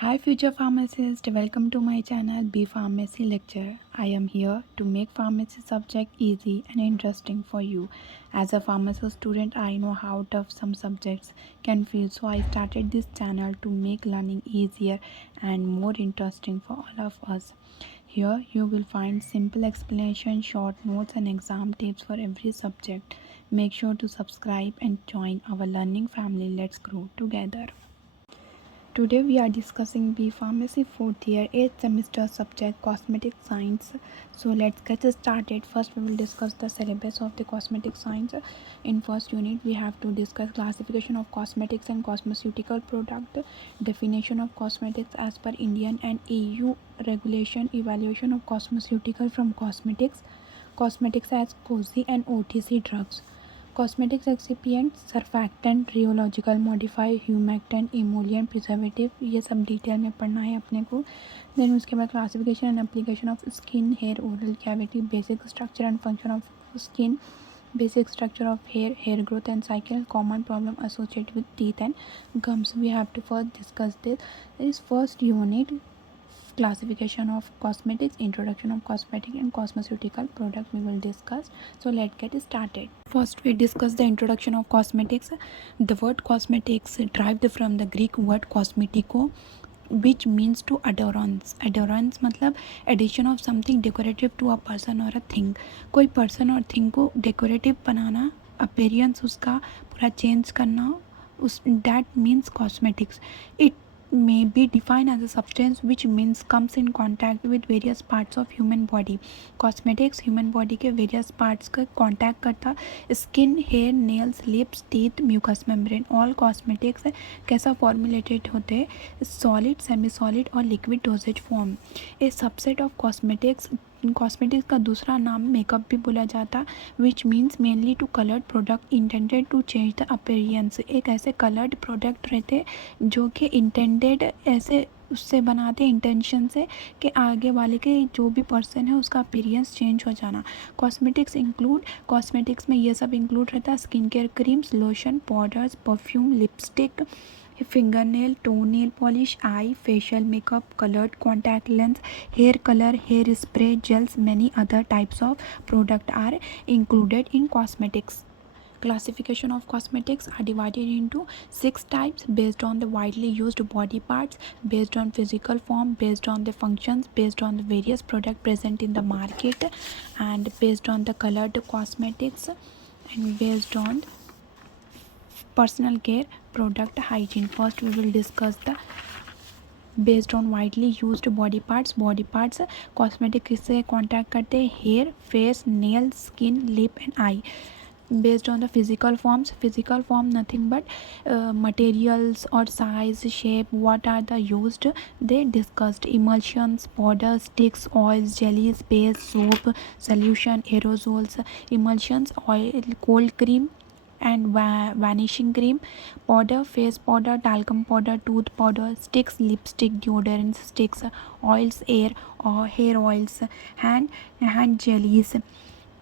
Hi future pharmacist, welcome to my channel Be Pharmacy Lecture. I am here to make pharmacy subject easy and interesting for you. As a pharmacy student, I know how tough some subjects can feel, so I started this channel to make learning easier and more interesting for all of us. Here you will find simple explanation, short notes and exam tips for every subject. Make sure to subscribe and join our learning family. Let's grow together. Today we are discussing B Pharmacy 4th year 8th semester subject Cosmetic Science. So let's get started. First we will discuss the syllabus of the Cosmetic Science. In first unit we have to discuss classification of cosmetics and cosmeceutical product, definition of cosmetics as per Indian and EU regulation, evaluation of cosmeceutical from cosmetics as COSI and OTC drugs. Cosmetics excipient, surfactant, rheological modify, humectant, emollient, preservative, ये सब detail में पढ़ना है अपने को. Then उसके बाद classification and application of skin, hair, oral cavity, basic structure and function of skin, basic structure of hair growth and cycle, common problem associated with teeth and gums. We have to first discuss this first unit, classification of cosmetics, introduction of cosmetic and cosmeceutical product we will discuss. So let's get started. First we discuss the introduction of cosmetics. The word cosmetics derived from the Greek word cosmetico, which means to adornance. Adornance मतलब addition of something decorative to a person or a thing. कोई person और thing को decorative बनाना, appearance उसका पूरा change करना, उस that means cosmetics. It may be defined as a substance which means comes in contact with various parts of human body. Cosmetics human body के various parts का contact करता, skin, hair, nails, lips, teeth, mucous membrane. All cosmetics कैसा formulated होते, solid, semi solid और liquid dosage form. A subset of cosmetics का दूसरा नाम makeup भी बोला जाता, which means mainly to coloured product intended to change the appearance. एक ऐसे कलर्ड प्रोडक्ट रहते जो कि इंटेंडेड ऐसे उससे बनाते इंटेंशन से कि आगे वाले के जो भी पर्सन है उसका अपीयरेंस चेंज हो जाना. कॉस्मेटिक्स में ये सब इंक्लूड रहता है, skin care creams, lotion, powders, perfume, lipstick, fingernail, toenail polish, eye, facial makeup, colored contact lens, hair color, hair spray, gels. Many other types of product are included in cosmetics. Classification of cosmetics are divided into 6 types based on the widely used body parts, based on physical form, based on the functions, based on the various product present in the market, and based on the colored cosmetics, and based on personal care product hygiene. First we will discuss the based on widely used body parts. Cosmetic किससे contact करते हैं, hair, face, nail, skin, lip and eye. Based on the physical form nothing but materials or size, shape, what are the used, they discussed. Emulsions, powder, sticks, oils, jellies, paste, soap, solution, aerosols. Emulsions, oil, cold cream and vanishing cream, powder, face powder, talcum powder, tooth powder, sticks, lipstick, deodorant sticks, oils, hair oils, hand jellies,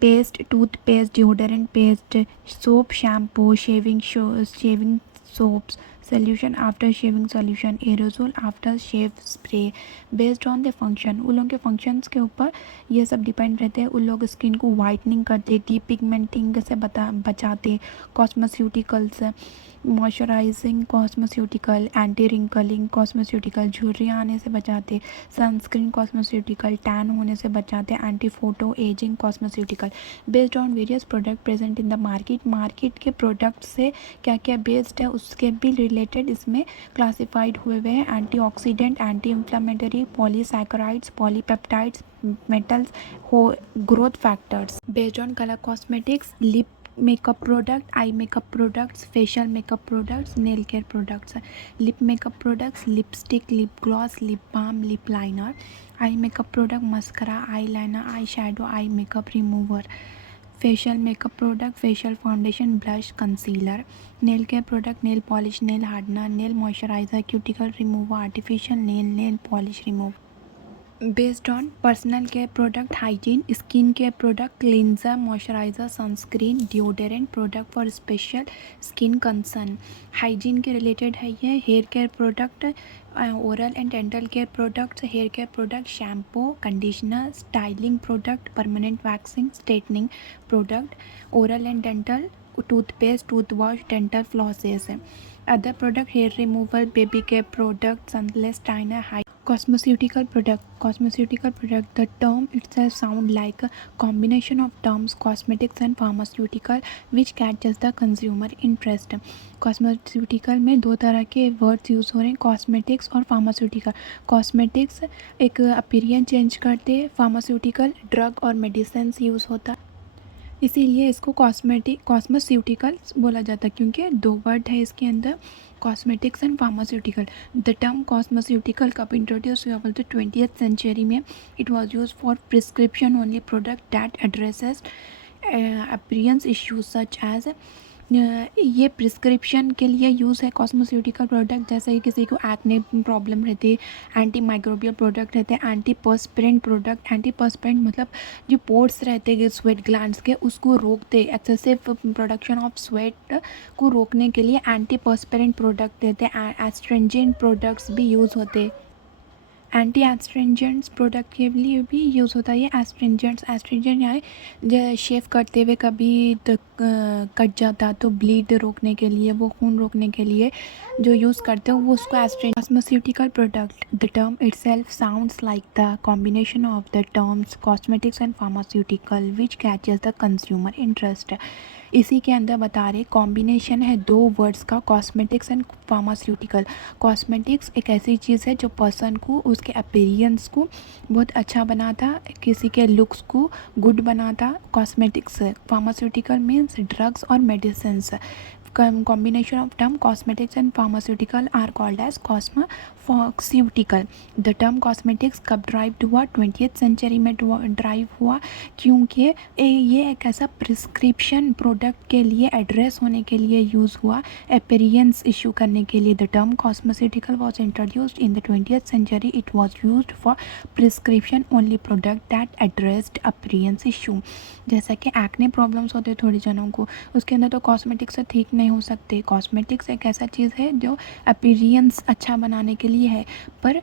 paste, toothpaste, deodorant paste, soap, shampoo, shaving soaps, solution, after shaving solution, aerosol, after shave spray. Based on the function, उन लोगों के functions के ऊपर ये सब depend रहते हैं. उन लोग स्किन को वाइटनिंग करते, डीपिगमेंटिंग से बचाते, कॉस्मेस्यूटिकल्स, मॉइस्चराइजिंग कॉस्मेस्यूटिकल, एंटी रिंकलिंग कॉस्मेस्यूटिकल, झुर्रियाँ आने से बचाते, सनस्क्रीन कॉस्मेस्यूटिकल, टैन होने से बचाते, anti photo ageing cosmeceutical. Based on various product present in the market के प्रोडक्ट से क्या क्या बेस्ड है उसके भी रिलेटेड इसमें क्लासिफाइड हुए हैं. Antioxidant, anti inflammatory, polysaccharides, polypeptides, metals, growth factors. Based on colour cosmetics, lip makeup product, eye makeup products, facial makeup products, nail care products. Lip makeup products, lipstick, lip gloss, lip balm, lip liner. Eye makeup product, mascara, eye liner, eye shadow, eye makeup remover. Facial makeup product, facial foundation, blush, concealer. Nail care product, nail polish, nail hardener, nail moisturiser, cuticle remover, artificial nail, nail polish remover. based on personal care product, hygiene, skin care product, cleanser, moisturizer, sunscreen, deodorant product for special skin concern. Hygiene के related है ये. Hair care product, oral and dental care products, hair care product, shampoo, conditioner, styling product, permanent waxing, straightening product, oral and dental, toothpaste, tooth wash, dental flosses. Other product, hair removal, baby care product, sunless tanner, high cosmeceutical product. The term itself sound like a combination of terms cosmetics and pharmaceutical which catches the consumer interest. Cosmetical में दो तरह के words use हो रहे हैं, cosmetics और pharmaceutical. Cosmetics एक appearance change करते, फार्मास्यूटिकल ड्रग और मेडिसिन यूज़ होता, इसीलिए इसको कॉस्मेस्यूटिकल्स बोला जाता है, क्योंकि दो वर्ड है इसके अंदर, cosmetics and pharmaceutical. The term cosmeceutical कब इंट्रोड्यूस हुआ बोलते 20th सेंचुरी में. It was use for prescription only product that addresses appearance issues such as. ये प्रिस्क्रिप्शन के लिए यूज़ है कॉस्मेस्यूटिकल प्रोडक्ट, जैसे कि किसी को एक्ने प्रॉब्लम रहती है, एंटी माइक्रोबियल प्रोडक्ट रहते हैं, एंटी पर्स्पिरेंट प्रोडक्ट. एंटी पर्स्पिरेंट मतलब जो पोर्स रहते हैं स्वेट ग्लैंड्स के, उसको रोकते, एक्सेसिव प्रोडक्शन ऑफ स्वेट को रोकने के लिए एंटी पर्स्पिरेंट प्रोडक्ट रहते हैं. एस्ट्रिंजेंट प्रोडक्ट्स भी यूज़ होते, एंटी एस्ट्रिंजेंट्स प्रोडक्ट के लिए भी यूज़ होता है. ये एस्ट्रिंजेंट यहाँ शेव करते हुए कभी तो कट जाता तो ब्लीड रोकने के लिए, वो खून रोकने के लिए जो यूज़ करते हो वो उसको astringent. Cosmeceutical product, the term itself sounds like the combination of the terms cosmetics and pharmaceutical which catches the consumer interest. इसी के अंदर बता रहे कॉम्बिनेशन है दो वर्ड्स का, कॉस्मेटिक्स एंड फार्मास्यूटिकल. कॉस्मेटिक्स एक ऐसी चीज़ है जो पर्सन को उसके अपीयरेंस को बहुत अच्छा बनाता, किसी के लुक्स को गुड बनाता. कॉस्मेटिक्स. फार्मास्यूटिकल मीन्स ड्रग्स और medicines. combination of term cosmetics and pharmaceutical are called as cosmeceutical. The term cosmetics कब ड्राइव हुआ 20th सेंचुरी में ड्राइव हुआ, क्योंकि ये एक ऐसा प्रिस्क्रिप्शन प्रोडक्ट के लिए एड्रेस होने के लिए यूज़ हुआ, अपीयरेंस इशू करने के लिए. The term cosmetical was introduced in the 20th century. It was used for prescription only product that addressed appearance issue. जैसा कि एक्ने प्रॉब्लम्स होते हैं थोड़ी जनों को, उसके अंदर तो कॉस्मेटिक्स से ठीक नहीं हो सकते. कॉस्मेटिक्स एक ऐसा चीज़ है जो अपीयरेंस अच्छा बनाने के लिए है, पर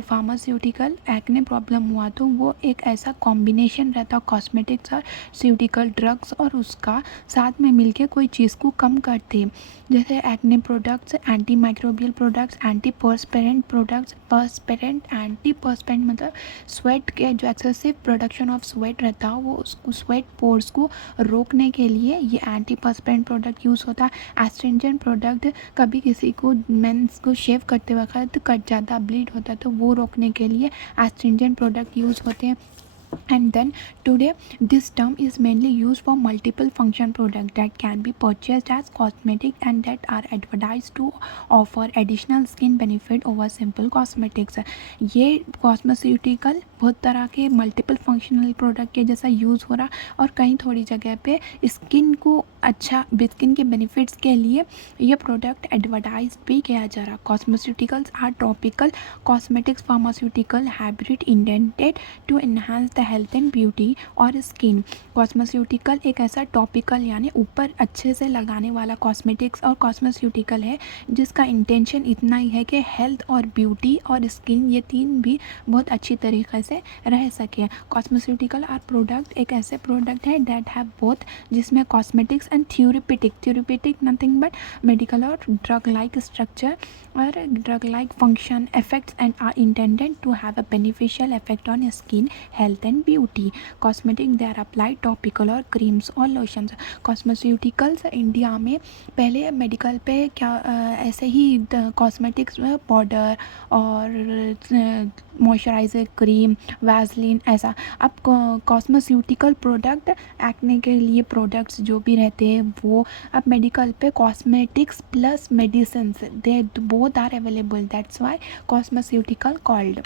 फार्मास्यूटिकल एक्ने प्रॉब्लम हुआ तो वो एक ऐसा कॉम्बिनेशन रहता कॉस्मेटिक्स और स्यूटिकल ड्रग्स, और उसका साथ में मिलके कोई चीज़ को कम करते. जैसे acne products, antimicrobial products, antiperspirant products. Antiperspirant मतलब स्वेट के जो एक्सेसिव प्रोडक्शन ऑफ स्वेट रहता है वो उसको स्वेट पोर्स को रोकने के लिए ये एंटी पर्स्पिरेंट प्रोडक्ट यूज़ होता है. एस्ट्रिंजेंट प्रोडक्ट, कभी किसी को मेंस को शेव करते वक्त कट जाता, ब्लीड होता, तो वो रोकने के लिए एस्ट्रिंजेंट प्रोडक्ट यूज़ होते हैं. And then today this term is mainly used for multiple function product that can be purchased as cosmetic and that are advertised to offer additional skin benefit over simple cosmetics. ये cosmeceutical बहुत तरह के multiple functional product के जैसा use हो रहा, और कहीं थोड़ी जगह पे स्किन को अच्छा, स्किन के बेनिफिट्स के लिए ये प्रोडक्ट एडवर्टाइज भी किया जा रहा. Cosmeceuticals are topical cosmetics pharmaceutical hybrid intended to enhance the health and beauty और स्किन. कॉस्मेस्यूटिकल एक ऐसा टॉपिकल यानी ऊपर अच्छे से लगाने वाला कॉस्मेटिक्स और कॉस्मेस्यूटिकल है जिसका इंटेंशन इतना ही है कि हेल्थ और ब्यूटी और स्किन ये तीन भी बहुत अच्छी तरीके से रह सके. कॉस्मेस्यूटिकल आर प्रोडक्ट एक ऐसे प्रोडक्ट है डेट हैव बोथ, जिसमें cosmetics and therapeutic nothing but medical और ड्रग लाइक स्ट्रक्चर और drug like function effects and are intended to have a beneficial effect on skin health and beauty. Cosmetic they are applied topical और creams और lotions. Cosmeceuticals India में पहले medical पे क्या ऐसे ही कॉस्मेटिक्स पाउडर और मॉइस्चराइज़र क्रीम वैसलीन ऐसा. अब कॉस्मेस्यूटिकल प्रोडक्ट एक्ने के लिए प्रोडक्ट्स जो भी रहते हैं वो अब मेडिकल पे cosmetics plus medicine they both are available. That's why cosmeceutical called.